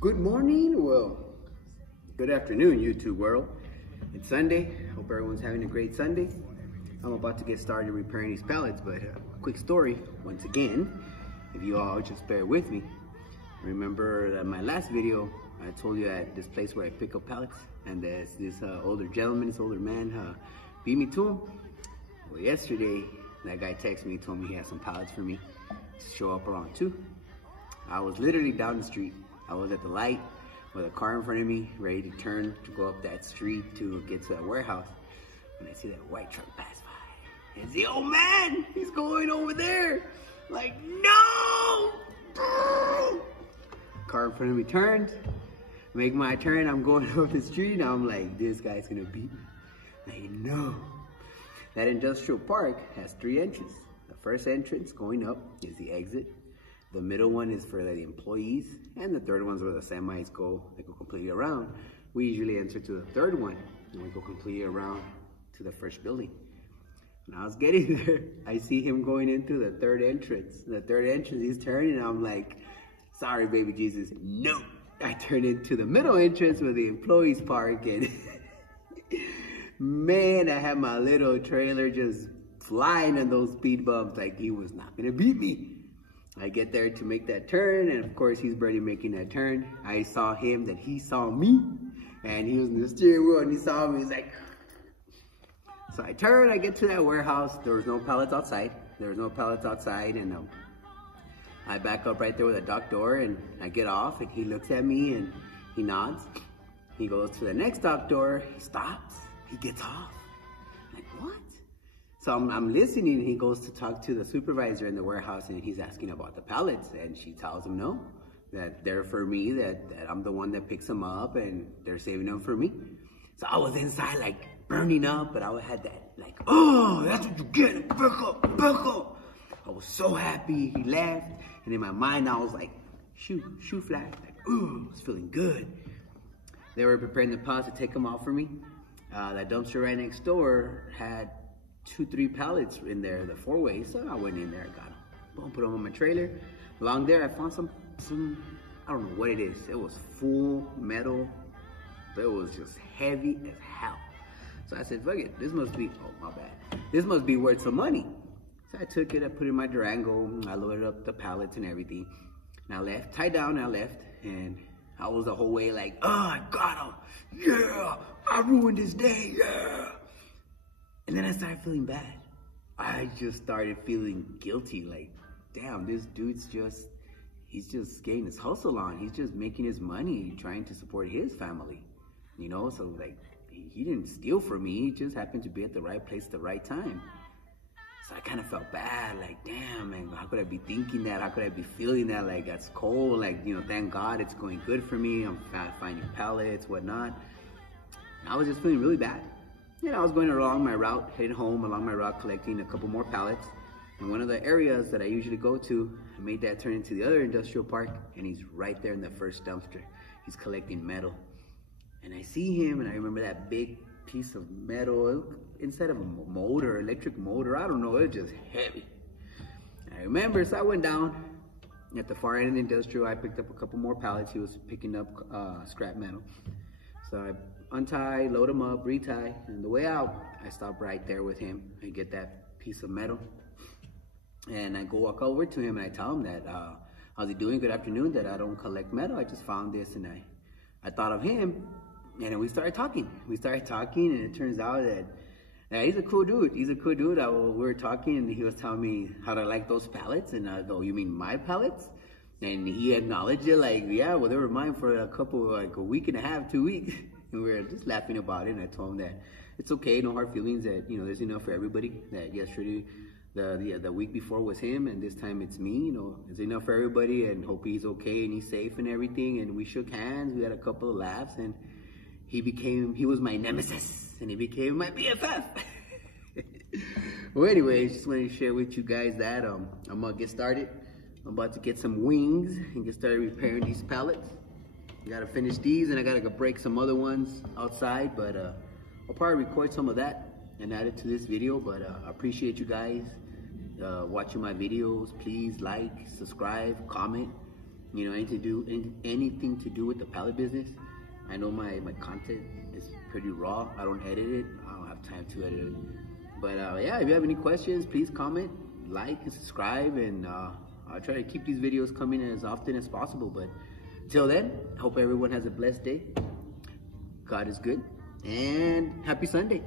Good morning, well, good afternoon, YouTube world. It's Sunday. Hope everyone's having a great Sunday. I'm about to get started repairing these pallets, but quick story, once again, if you all just bear with me. Remember that my last video, I told you at this place where I pick up pallets, and this older gentleman, this older man, beat me to him. Well, yesterday, that guy texted me, told me he had some pallets for me to show up around 2. I was literally down the street. I was at the light with a car in front of me, ready to turn to go up that street to get to that warehouse. When I see that white truck pass by, it's the old man. He's going over there. Like, no! Car in front of me turned, make my turn. I'm going up the street. I'm like, this guy's gonna beat me. Like, no. That industrial park has 3 entrances. The first entrance going up is the exit. The middle one is for the employees, and the third one's where the semis go. They go completely around. We usually enter to the third one, and we go completely around to the first building. When I was getting there, I see him going into the third entrance. The third entrance, he's turning, and I'm like, sorry, baby Jesus, no. I turned into the middle entrance where the employees park, and man, I had my little trailer just flying on those speed bumps like he was not gonna beat me. I get there to make that turn, and of course he's barely making that turn. I saw him, that he saw me, and he was in the steering wheel, and he saw me, he's like, so I turn, I get to that warehouse. There was no pallets outside. And I back up right there with a dock door, and I get off, and he looks at me, and he nods. He goes to the next dock door, he stops, he gets off. I'm like, what? So I'm listening, and he goes to talk to the supervisor in the warehouse, and he's asking about the pallets, and she tells him no, that they're for me, that I'm the one that picks them up, and they're saving them for me. So I was inside like burning up, but I had that like, oh, that's what you get, back up. I was so happy he left, and in my mind I was like, shoe flag, like, ooh, I was feeling good. They were preparing the pallets to take them out for me. That dumpster right next door had 2-3 pallets in there, the 4-way, so I went in there, I got them. Boom, put them on my trailer. Along there, I found some, I don't know what it is. It was full metal. It was just heavy as hell. So I said, fuck it, this must be, oh, my bad. This must be worth some money. So I took it, I put it in my Durango, I loaded up the pallets and everything. And I left, tied down, and I left. And I was the whole way like, oh, I got them. Yeah, I ruined this day, yeah. And then I started feeling bad. I just started feeling guilty. Like, damn, this dude's he's just getting his hustle on. He's just making his money, trying to support his family. You know, so like, he didn't steal from me. He just happened to be at the right place at the right time. So I kind of felt bad. Like, damn, man, how could I be thinking that? How could I be feeling that? Like, that's cold. Like, you know, thank God it's going good for me. I'm finding pallets, whatnot. I was just feeling really bad. You know, I was going along my route, heading home along my route, collecting a couple more pallets. And one of the areas that I usually go to, I made that turn into the other industrial park, and he's right there in the first dumpster. He's collecting metal. And I see him, and I remember that big piece of metal inside of a motor, electric motor, I don't know, it was just heavy. And I remember, so I went down at the far end of the industrial, I picked up a couple more pallets. He was picking up scrap metal. So I untie, load him up, retie, and on the way out, I stop right there with him and get that piece of metal. And I go walk over to him, and I tell him that, how's he doing? Good afternoon, that I don't collect metal. I just found this, and I thought of him, and then we started talking. And it turns out that he's a cool dude. We were talking, and he was telling me how to like those pallets, and I go, you mean my pallets? And he acknowledged it, like, yeah, well, they were mine for a week and a half, 2 weeks. And we were just laughing about it, and I told him that it's okay, no hard feelings, that, you know, there's enough for everybody, that yesterday, the week before was him, and this time it's me, you know, there's enough for everybody, and hope he's okay, and he's safe and everything. And we shook hands, we had a couple of laughs, and he was my nemesis, and he became my BFF. Well, anyways, just wanted to share with you guys that, I'm gonna get started. I'm about to get some wings and get started repairing these pallets. I gotta finish these, and I gotta go break some other ones outside, but I'll probably record some of that and add it to this video. But I appreciate you guys watching my videos. Please like, subscribe, comment, you know, anything to do with the pallet business. I know my content is pretty raw. I don't edit it. I don't have time to edit it. But yeah, if you have any questions, please comment, like, and subscribe, and I'll try to keep these videos coming as often as possible. But till then, I hope everyone has a blessed day. God is good, and happy Sunday.